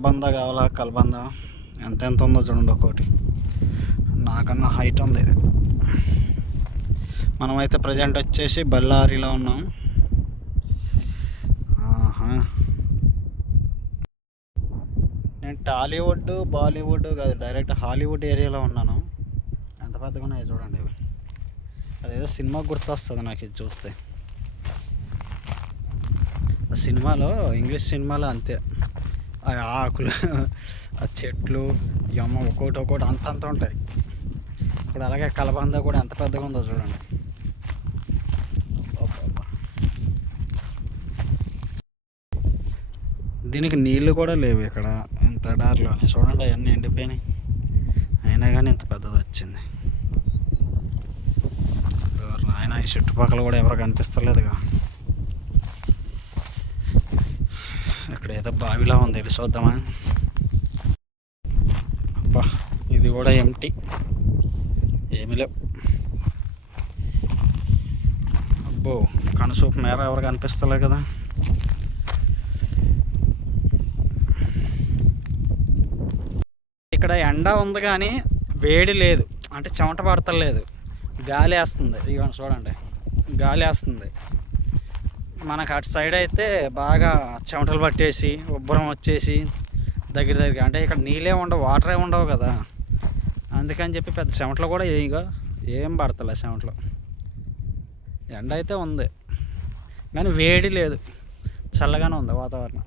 కలబంద కావాలా? కలబంద ఎంత ఉందో చూడండి. ఒక్కోటి నాకన్నా హైట్ ఉంది ఇది. మనమైతే ప్రజెంట్ వచ్చేసి బళ్ళారిలో ఉన్నాం. నేను టాలీవుడ్ బాలీవుడ్ కాదు, డైరెక్ట్ హాలీవుడ్ ఏరియాలో ఉన్నాను. ఎంత పెద్దగా ఉన్నాయో చూడండి ఇవి. అదేదో సినిమా గుర్తొస్తుంది నాకు ఇది చూస్తే. సినిమాలో, ఇంగ్లీష్ సినిమాలో అంతే, ఆ ఆకులు, ఆ చెట్లు, యమ్మ ఒక్కోటి అంత ఉంటాయి. ఇప్పుడు అలాగే కలబంద కూడా ఎంత పెద్దగా ఉందో చూడండి. దీనికి నీళ్ళు కూడా లేవు ఇక్కడ, ఇంత డార్లోనే చూడండి. అవన్నీ ఎండిపోయినాయి, అయినా కానీ ఇంత పెద్దది వచ్చింది. ఆయన ఈ చుట్టుపక్కల కూడా ఎవరు కనిపిస్తలేదుగా. ఇక్కడ ఏదో బావిలా ఉంది, వెళ్ళి చూద్దామా? అబ్బా, ఇది కూడా ఎంటీ, ఏమీ లేవు. అబ్బో, కనుసూపు మేర ఎవరు కనిపిస్తలే కదా. ఇక్కడ ఎండ ఉంది కానీ వేడి లేదు, అంటే చెమట పడతలేదు, గాలి వేస్తుంది. ఇవన్నీ చూడండి, గాలి వేస్తుంది. మనకు అటు సైడ్ అయితే బాగా చెమటలు పట్టేసి ఉబ్బరం వచ్చేసి దగ్గర అంటే ఇక్కడ నీళ్ళే ఉండవు, వాటరే ఉండవు కదా. అందుకని చెప్పి పెద్ద చెమటలు కూడా ఏం పడతలే చెమటలు. ఎండ అయితే ఉంది కానీ వేడి లేదు, చల్లగానే ఉంది వాతావరణం.